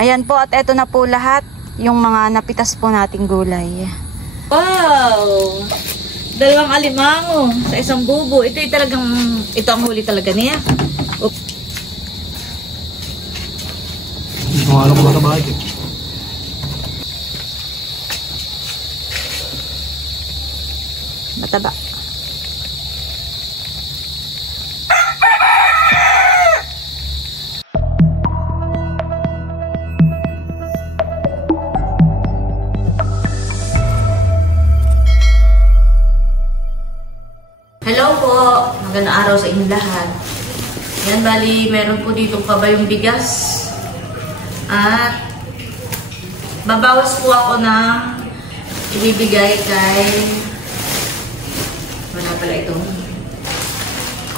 Ayan po, at eto na po lahat yung mga napitas po nating gulay. Wow! Dalawang alimango sa isang bubo. Ito ay talagang, ito ang huli talaga niya. Oops. Ano ko ba bahay? Mataba. Hello po! Magandang araw sa inyong lahat. Yan, bali, meron po dito pabayong bigas. At babawas po ako ng ibibigay kay... Wala pala ito.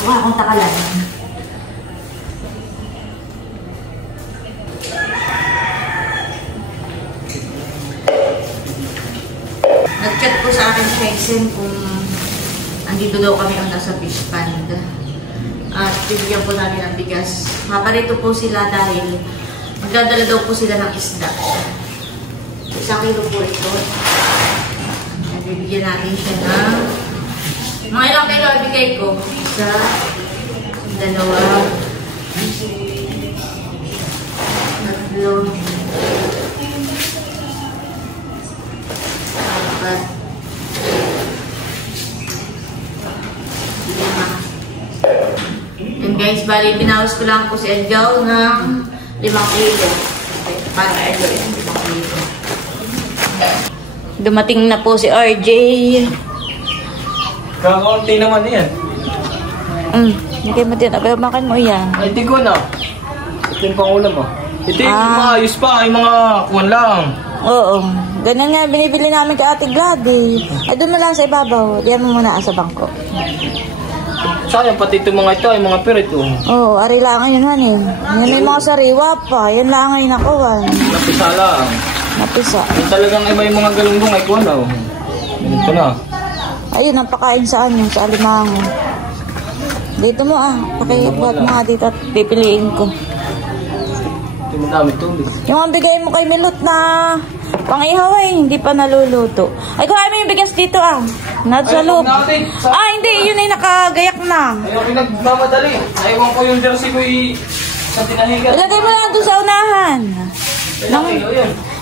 Kuha akong takalan. Nag-chat po sa akin sa Exen kung andito daw kami ang nasa fish pond. At bibigyan po namin ang bigas. Maparito po sila dahil magdadala daw po sila ng isda. 1 kilo po ito. At bibigyan natin siya ng mga ilang kilo ibigay ko. 1, 2, 3, 4, 5. And guys, bali, binawas ko lang po si Edgaw ng 5 kilo. Para Edgaw yung 5 kilo. Dumating na po si RJ. Kakaunti naman yan. Hindi kayo matin. Abay, makan mo yan. Ay, di ko na. Ito yung pangulam mo. Ito yung maayos pa. Yung mga kuwan lang. Oo. Ganun nga, binibili namin kay Ate Gladys. Ay, doon mo lang sa ibabaw. Diyan mo muna sa bangko. Sayang, pati ito mga ito, yung mga pirito. Oo, ari lang yun, honey. Yan may mga sariwa pa. Yan lang ay nakuha. Napisa lang. Napisa. Yung talagang iba yung mga galunggong ay kuwan na. Ito na. Ayun, ang pakain saan yun, sa alimango. Dito mo pakibuhat mo nga dito at pipiliin ko. Ito mo namin tuloy. Yung ang bigay mo kay Milot na pang-ihaw hindi pa naluluto. Ay, kuhain mo yung bigas dito Nasa loob. Hindi, yun ay nakagayak na. Ayaw nagmamadali. Ayaw ko yung jersey ko sa tinahigan. Ilagay mo lang doon sa unahan.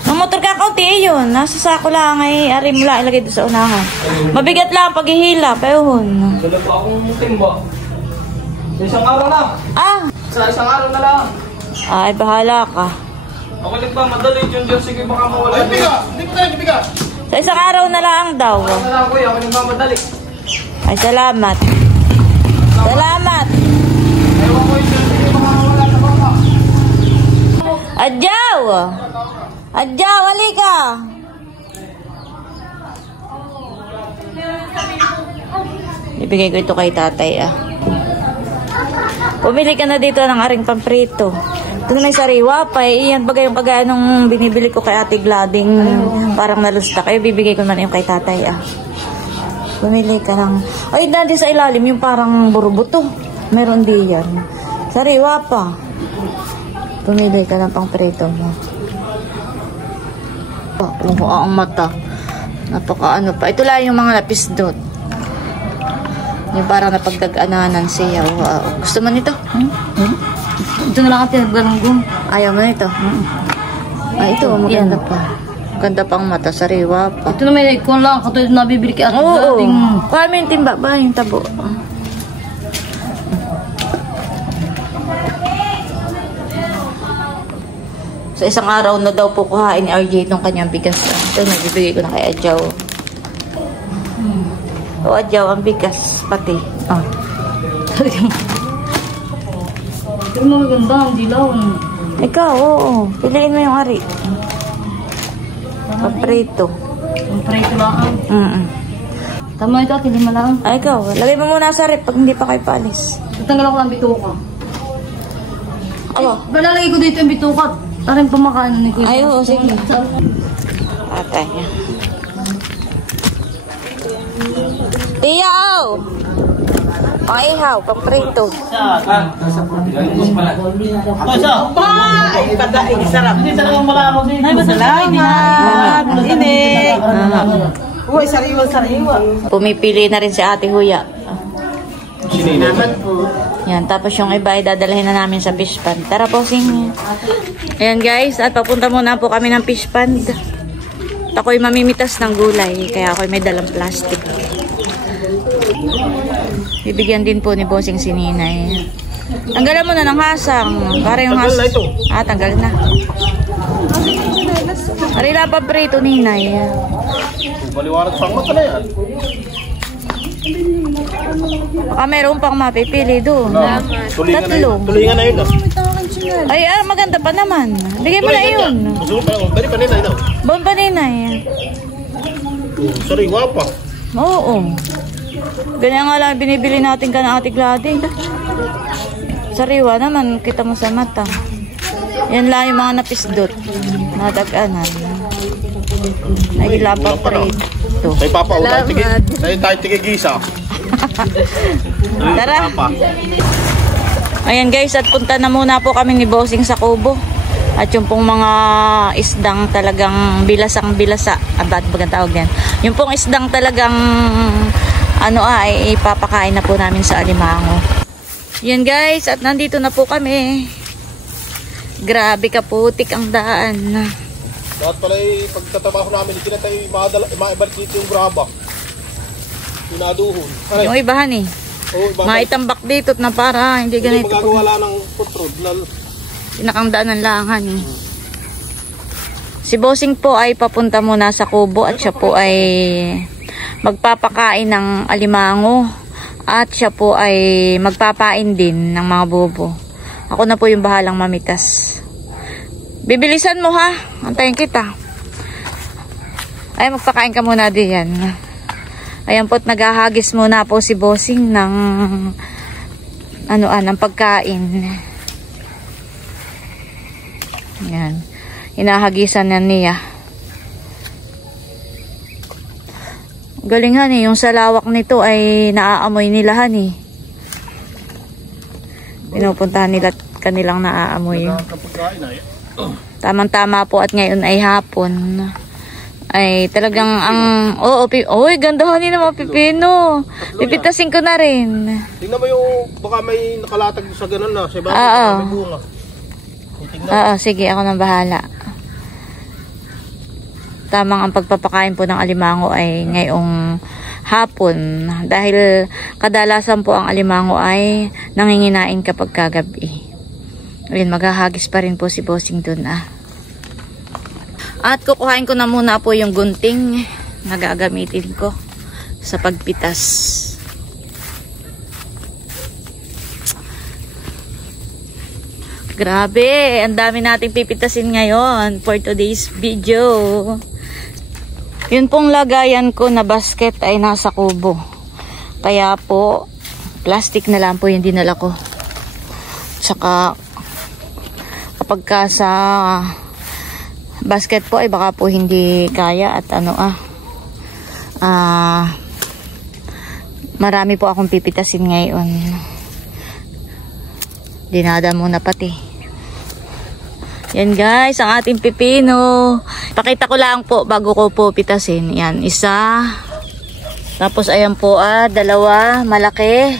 Nang motor ka kaunti yun. Nasa sako lang ay ari mo lang ilagay doon sa unahan. Mabigat lang paghihila. Payuhon. Dala pa akong timba. Sa isang araw na. Sa isang araw na lang. Ay, bahala ka. Ako nagmamadali yung jersey ko baka mawala. Ay, biga! Hindi ko talaga biga! Sa isang araw na lang daw. Araw na lang kuya. Ako nagmamadali. Ay, salamat. Salamat. Ewan ko yung jersey ko baka mawala na baka. Adjaw! Adjaw, halika! Ibigay ko ito kay tatay Pumili ka na dito ng aring pamprito. Ito na may sariwa pa. Iyan bagay yung kagaya nung binibili ko kay Ate Glading. Parang nalusta kayo. Bibigay ko na yung kay tatay Pumili ka ng... Ay, dati sa ilalim yung parang burubuto. Meron di yan. Sariwa pa. Pumili ka ng pamprito mo. Kumuha ang mata. Napaka ano pa. Ito lang yung mga napisdot. Yung parang napagdag-ananan siya. Wow. Gusto mo nito? Ito na lang ang pinaggalunggong. Ayaw mo nito? Ay, ito. Maganda pa. Maganda pang mata. Sariwa pa. Ito na may ikon lang. Katulad na bibili kay Ate Glading. Kuha mo yung timba ba? Yung tabo. Sa isang araw na daw po kuhain ni RJ itong kanyang bigas. Ito, nagbibigay ko na kay Adjaw. O, Adjaw, ang bigas. Pati. Pero maganda ang dilaw. Ikaw, oo. Piliin mo yung ari. Paprito. Paprito lang. Tama ito, hindi lang. Ay, ikaw. Lagay mo muna sa rep pag hindi pa kayo paalis. Tatanggal ako ng bituka. Aba. Balalagay ko dito yung bituka. Tarin pamakaan ni Kuya. Ay, oo, sige. Atay. Tiyaw! Pang-ihaw, pang-prito. Ay, padaing sarap. Salamat. Ini. Uy, sariwa. Pumipili na rin si Ate Huya. Salamat po. Yan, tapos yung iba ay dadalhin na namin sa fish pond. Tara po, sing. Ayan guys, at papunta muna po kami ng fish pond. At ako'y mamimitas ng gulay, kaya ako'y may dalang plastic. Bibigyan din po ni Bossing si Ninay. Tanggalan mo na ng hasang. Para yung Tanggal na ito. tanggal na. Arila pa prito, Ninay. Baliwanag pang mata na yan. Baka meron pang mapipili doon. Tatlo. Tulingan na yun. Ay, maganda pa naman. Bigay mo na yun. Gusto pa yun. Dali pa nila ito. Bon pa, Ninay. Sariwa pa. Oo. Ganyan nga lang binibili natin ka na Ate Gladys. Sariwa naman, kita mo sa mata. Yan lang yung mga napisdot. Nadaganan. Nahilabang prito. Tayo papaulan. Tayo tigigisa. Tara. Ayan guys, at punta na muna po kami ni Bossing sa Kubo. At yung pong mga isdang talagang bilasang-bilasa. Ba't bagang tawag yan? Yung pong isdang talagang ay ipapakain na po namin sa alimango. Yan guys, at nandito na po kami. Grabe kaputik ang daan. Dapat pala pagtatrabaho namin, hindi na tayo maibalik dito yung graba. Pinaduhon. Yung ibahan eh. Maitambak dito na para hindi ganito. Hindi magagawa ng foot road. Pinakangdaan ng langan eh. Si Bossing po ay papunta muna sa Kubo at siya po ay magpapakain ng alimango at siya po ay magpapain din ng mga bobo. Ako na po yung bahalang mamitas. Bibilisan mo ha. Antayin kita. Ay, magpakain ka muna diyan. Ayan po't naghahagis muna po si Bossing ng ng pagkain. Yan. Hinahagisan na niya. Galingan eh. Yung salawak nito ay naaamoy nila eh. Pinupuntahan nila kanilang naaamoy. Tamang-tama po at ngayon ay hapon. Ay talagang gandahan ni naman pipino. Pipitasin ko na rin. Tingnan mo yung baka may nakalatag sa ganun na. Sa iba may bunga. Sige, ako nang bahala. Tamang ang pagpapakain po ng alimango ay ngayong hapon. Dahil kadalasan po ang alimango ay nanginginain kapag kagabi. Ayun, maghahagis pa rin po si Bossing dun At kukuhain ko na muna po yung gunting na gagamitin ko sa pagpitas. Grabe, ang dami nating pipitasin ngayon for today's video. Yun pong lagayan ko na basket ay nasa kubo. Kaya po, plastic na lang po yung dinala ko. Tsaka, kapag ka sa basket po ay baka po hindi kaya at marami po akong pipitasin ngayon. Dinada muna pati. Yan guys, ang ating pipino. Pakita ko lang po bago ko po pitasin. Yan, isa. Tapos ayan po dalawa, malaki.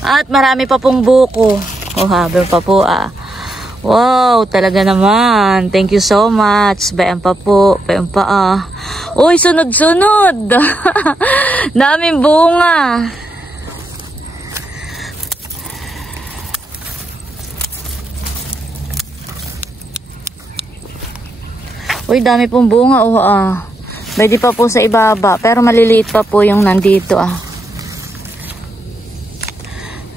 At marami pa pong buko. Habang pa po Wow, talaga naman. Thank you so much. Bayan pa po. Bayan pa Uy, sunod-sunod. Daming bunga. Uy, dami pong bunga. Pwede pa po sa ibaba. Pero maliliit pa po yung nandito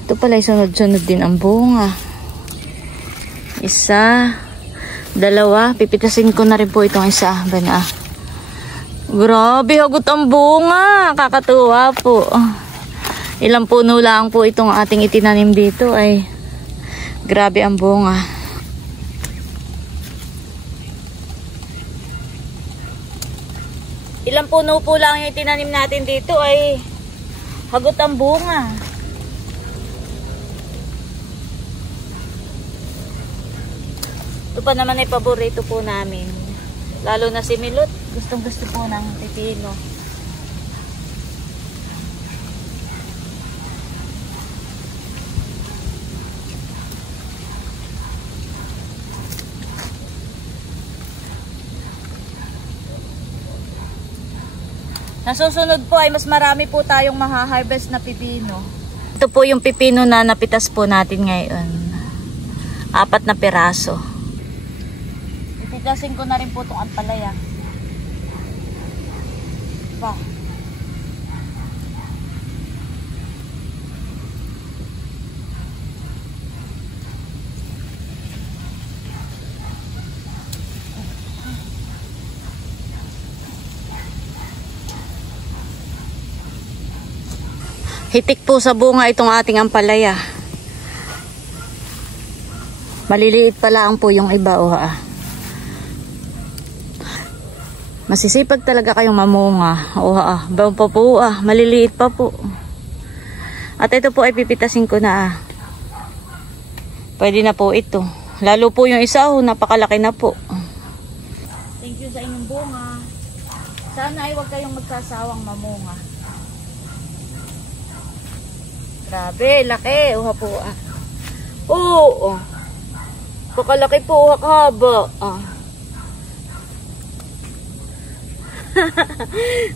Ito pala sunod-sunod din ang bunga. Isa, dalawa. Pipitasin ko na rin po itong isa. Grabe, hagot ang bunga. Kakatuwa po. Ilang puno lang po itong ating itinanim dito ay grabe ang bunga. Ilang puno po lang yung itinanim natin dito ay hagot ang bunga. Ito pa naman ay paborito po namin. Lalo na si Milot. Gustong gusto po ng pipino. Nasusunod po ay mas marami po tayong maha-harvest na pipino. Ito po yung pipino na napitas po natin ngayon. 4 na piraso. Ipitasin ko na rin po itong ampalaya. Ba. Hitik po sa bunga itong ating ampalaya. Maliliit pa lang po yung iba. Masisipag talaga kayong mamunga. Bawang pa po. Maliliit pa po. At ito po ay pipitasin ko na. Pwede na po ito. Lalo po yung isa. Napakalaki na po. Thank you sa inyong bunga. Sana ay huwag kayong magsasawang mamunga. Grabe, laki. Po. Oo. Pakalaki po, haba.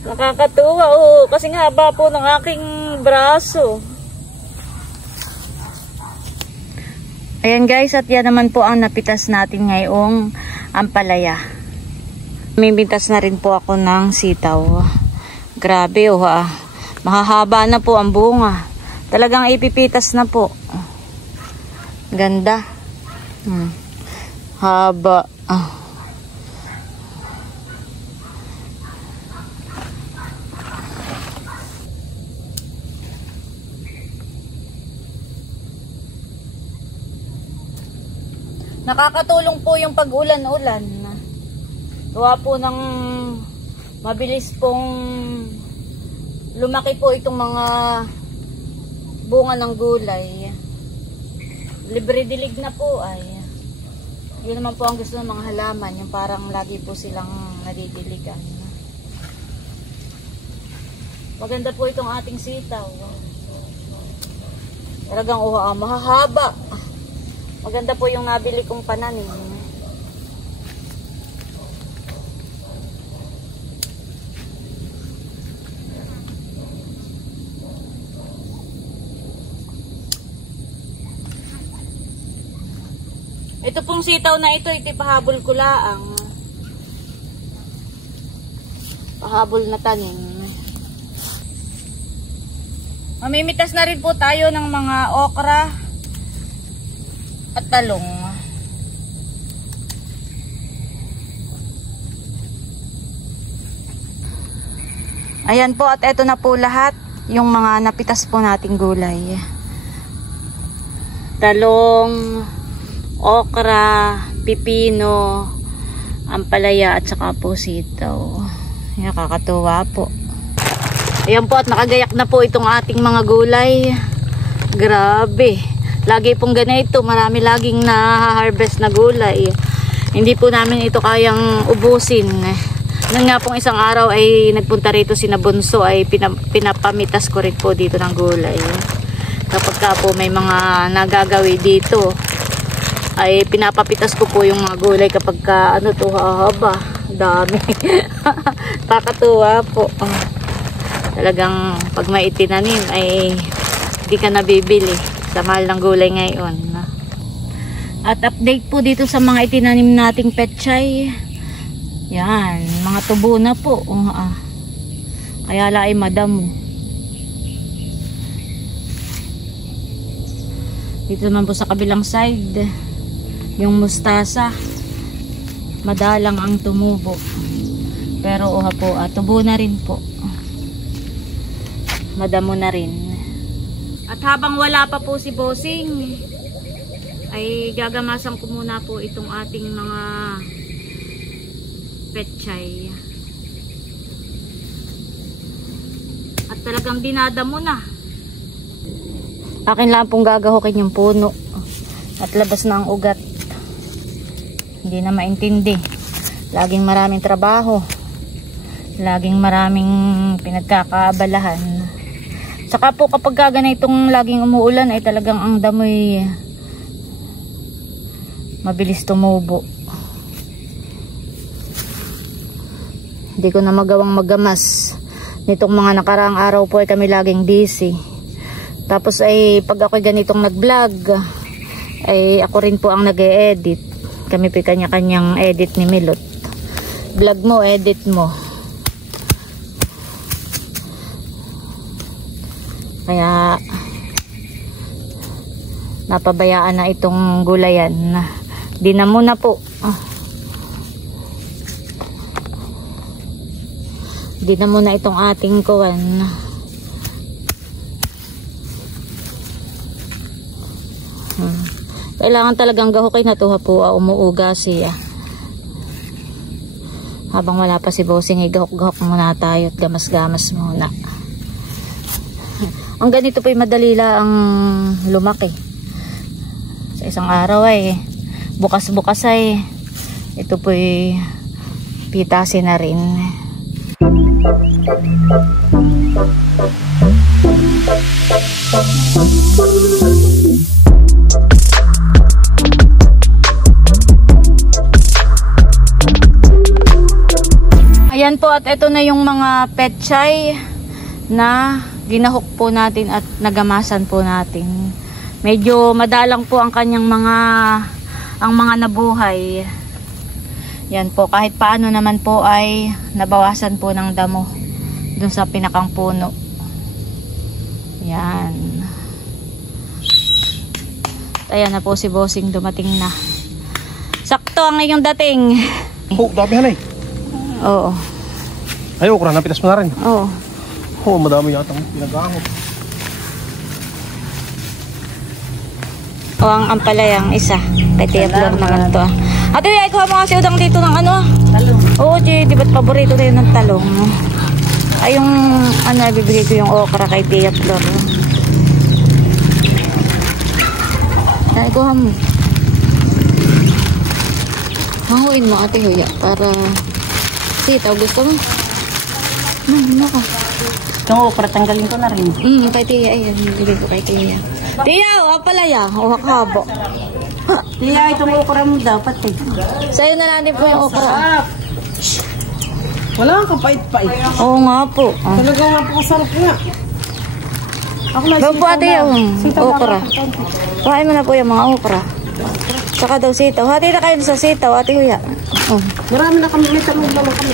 Nakakatuwa. Kasing haba po ng aking braso. Ayan guys, at yan naman po ang napitas natin ngayong ampalaya. Mimitas na rin po ako ng sitaw. Grabe, mahahaba na po ang bunga. Talagang ipipitas na po. Ganda. Haba. Nakakatulong po yung pag-ulan-ulan. Gawa po ng mabilis pong lumaki po itong mga bunga ng gulay. Libre dilig na po ay. Yun naman po ang gusto ng mga halaman. Yung parang lagi po silang nadidiligan. Maganda po itong ating sitaw. Talagang mahahaba. Maganda po yung nabili kong pananim. Ito pong sitaw na ito, pahabol ko laang. Pahabol na tanim. Mamimitas na rin po tayo ng mga okra at talong. Ayan po, at eto na po lahat yung mga napitas po nating gulay. Talong, okra, pipino, ampalaya at saka po sitaw. Nakakatuwa po. Ayan po, at nakagayak na po itong ating mga gulay. Grabe. Lagi pong ganito, marami laging na-harvest na gulay. Hindi po namin ito kayang ubusin. Nung nga pong isang araw ay nagpunta rito si Nabunso, ay pinapamitas ko rin po dito ng gulay. Kapag ka po may mga nagagawi dito, ay pinapapitas ko po yung mga gulay kapag ka haba, dami. Kakatuwa po. Talagang pag may itinanim ay hindi ka nabibili sa mahal ng gulay ngayon. At update po dito sa mga itinanim nating pechay. Yan, mga tubo na po. Kaya laay madamo. Dito naman po sa kabilang side, yung mustasa, madalang ang tumubo. Pero po, tubo na rin po. Madamo na rin. At habang wala pa po si Bossing, ay gagamasan ko muna po itong ating mga pechay. At talagang dinadamo na. Akin lang pong gagahukin yung puno. At labas na ang ugat. Hindi na maintindi. Laging maraming trabaho. Laging maraming pinagkakaabalahan. Saka po kapag ganitong laging umuulan ay talagang ang damoy mabilis tumubo. Hindi ko na magawang magamas. Nitong mga nakaraang araw po ay kami laging busy. Tapos ay pag ako ganitong nag-vlog ay ako rin po ang nag-e-edit. Kami po kanya-kanyang edit ni Milot. Vlog mo, edit mo. Kaya napabayaan na itong gulayan. Di na muna po. Di na muna itong ating kuwan. Kailangan talagang gahukin na tuha po umuuga siya. Habang wala pa si Bossing, igahok-gahok muna tayo at gamas-gamas muna. Ang ganito po'y madali lang lumaki. Sa isang araw ay bukas-bukas ay ito po'y pitasin na rin. Ayan po, at ito na yung mga petchay na ginahok po natin at nagamasan po natin. Medyo madalang po ang kanyang mga nabuhay. Yan po, kahit paano naman po ay nabawasan po ng damo dun sa pinakang puno. Yan. Ayan na po si Bossing, dumating na. Sakto ang iyong dating. Oh, dami hanay. Oo. Ay, okra na pitas mo na rin. Oo. Oh, madami yata pinag-ahon. O ang ampalayang isa. Kaya tiyap naman to. Ate, ay kuha mo kasi udang dito ng ano? Talong. Oo, di ba't paborito tayo ng talong? Ay, yung ano, bibigay ko yung okra kay Tia Flor. Ay, kuha mo. Hanguin mo, Ate Huya, para sitaw. Gusto mo? Ano ka? Itong okra, tanggalin ko na rin. Kay Tia, ayan. Bibigay ko kay Tia. Tia, o palaya. O hakabo. Tia, itong okra mo dapat eh. Sa'yo na lang din po yung okra. Wala kang kapait-pait. Oo nga po. Talaga nga po kasarap nga. Ako na Bago po ate yung okra. Kuhain mo na po yung mga okra. Saka daw sitaw. Hati na kayo sa sitaw, Ate Huya. Oh. Marami na kami, may talong naman kami.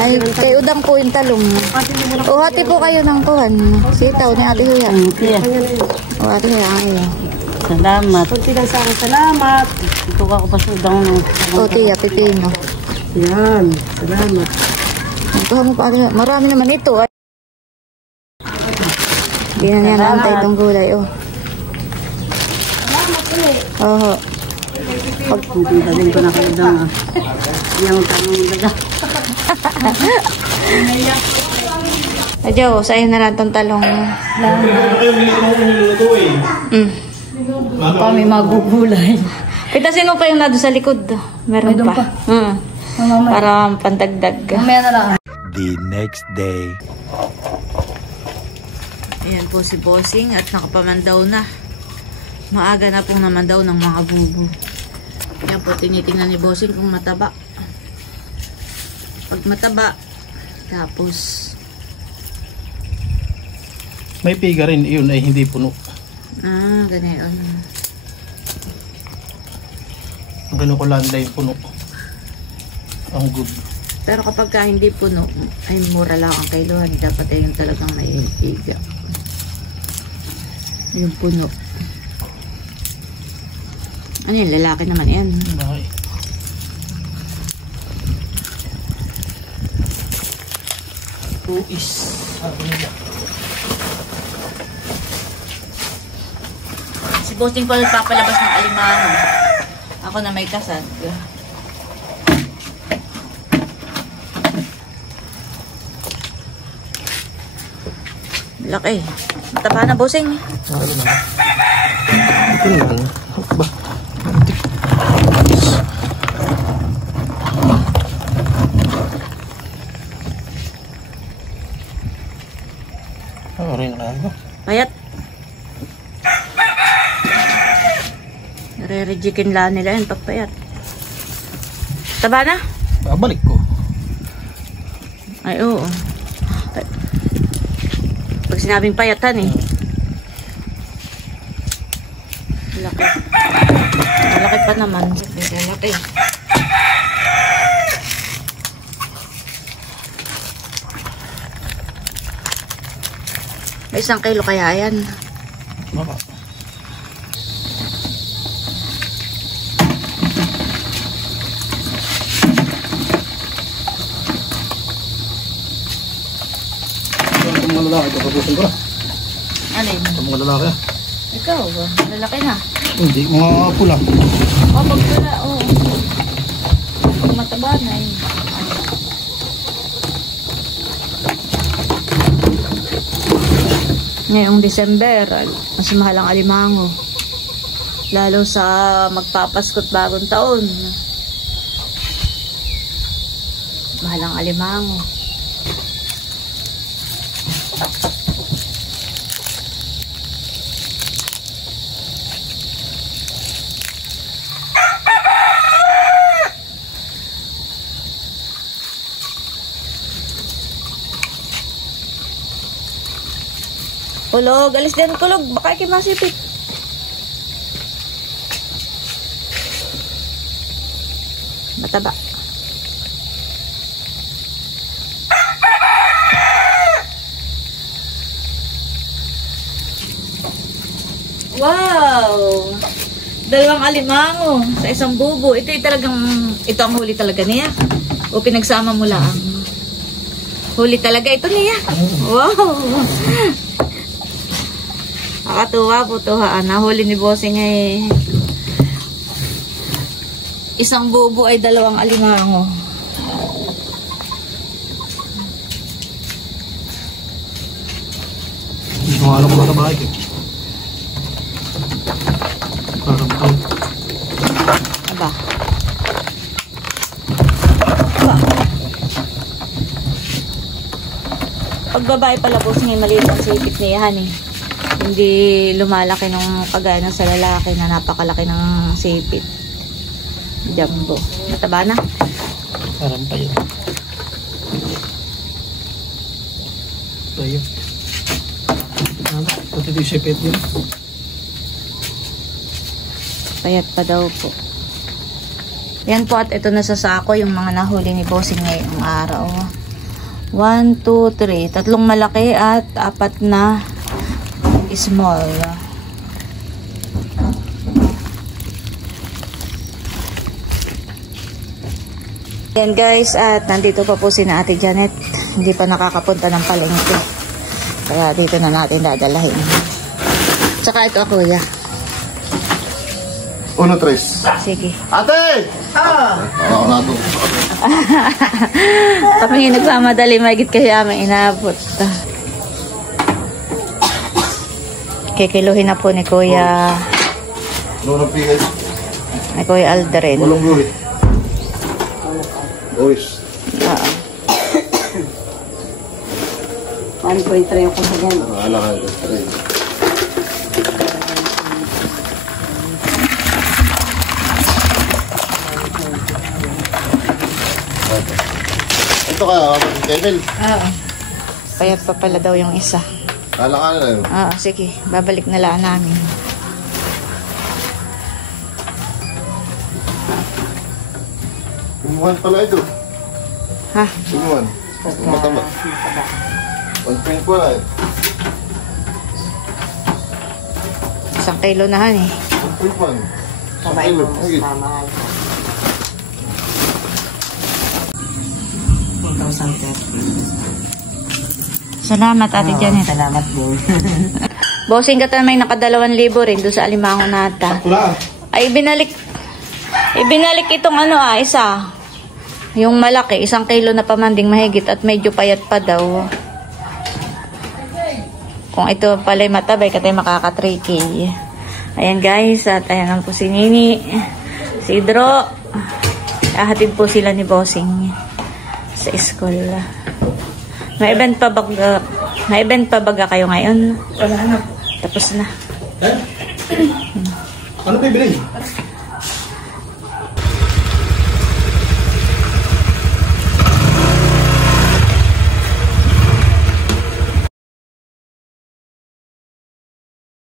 Ay, kay udang po yung talong. O hati po kayo ng kuhan. Sitaw ni Ate Huya. O Ate Huya, ayun. Salamat. Kunti lang sa akin, salamat. Ito ka ko pa sa udang. O Tia, pipino. Yan, salamat. Kuha mo pa Ate Huya. Marami naman ito. Hindi na niya naantay itong gulay. Oh. Salamat ulit. Oo. Pagpuntin ko na kayo udang. Yung tanong daga. Adyo, sa'yo na lang itong talong. Kami magugulay. Pitasin mo pa yung nado sa likod. Meron pa. Para pandagdag. The next day. Ayan po si Bossing at nakapamandaw na. Maaga na pong namandaw ng mga bubo. Ayan po, tinitingnan ni Bossing kung mataba. Pag mataba, tapos May piga rin, yun ay hindi puno. ganoon. Ang gano'n ko landa yung puno. Ang good. Pero kapag ka hindi puno, ay mura lang ang kailuhan. Dapat ay yung talagang may piga. Yung puno. Ano yun? Lalaki naman yan. Okay. Tuis. Sabi nila. Si Bossing pa nagpapalabas ng alimango. Ako na may kasad. Laki. Mataba na, Bossing. Ito lang. Ba? rin na. Payat. Nare-rejikin lang nila yun pag payat. Taba na? Babalik ko. Ay, oo. Pag sinabing payatan eh. Laki. Malaki pa naman. Malaki. May 1 kilo kaya yan. Baka. Itong mga lalaki, kapabusin ko na. Ano yun? Itong mga lalaki. Ikaw, lalaki na. Hindi, mga pula. Oh, pag pala, oh. Pag mataba na yun. Ngayong December, mas mahal ang alimango. Lalo sa magpapasko't bagong taon. Mahal ang alimango. Kulog, alis din kulog. Baka ikimasipit. Mataba. Wow! 2 alimango sa isang bubo. Ito talagang, ito ang huli talaga niya. O pinagsama mo lang. Huli talaga ito niya. Wow! Nakatuwa po to ha. Nahuli ni Bossing ay isang bubo ay 2 alimango. Hindi ko alam kung natabahay ko. Parang pang. Aba. Aba. Pag babae pala Bossing ay maliit ang sipit niya eh. Hindi lumalaki nung kagaya ng sa lalaki na napakalaki ng sipit. Jumbo. Mataba na? Parang payat. Payat. Pati di sipit yun. Payat pa daw po. Yan po at ito na sa sako yung mga nahuli ni Bossing ngayong araw. 1, 2, 3. 3 malaki at 4 na small. Yan guys, at nandito pa po si na Ate Janet. Hindi pa nakakapunta ng palengke. Kaya dito na natin dadalahin. Tsaka ito ako, kuya. 1, 3. Sige. Ate! Oo, nato. Kami nagmamadali, magit kaya may inabot. Kikiluhin na po ni Kuya. Lulong pigay. Ni Kuya Aldrin. Lulong luhi. Ois. Oo. 1.3 ako sa yan. Ala ka. Ito ka, Kevin. Oo. Payat pa pala daw yung isa. Ala ka na yun. Oo, sige. Babalik na lang namin. Tumuhan pala ito. Ha? Tumuhan. Mataba. 1.4 pala eh. 1 kilo na han eh. 1.1. Sabay mo, mas mamahal. 1,030. Salamat Ate Janet. Salamat po. Bossing ka may naka 2,000 rin doon sa alimango nata. Wala. Ay binalik itong isa. Yung malaki, 1 kilo na pamanding mahigit at medyo payat pa daw. Kung ito pala'y matabay, katay makaka 3K. Ayan guys, at ayan lang po si Nini, si Idro. Ahatid po sila ni Bossing sa school. May event pa baga kayo ngayon? Wala na. Tapos na. Ano bibilin?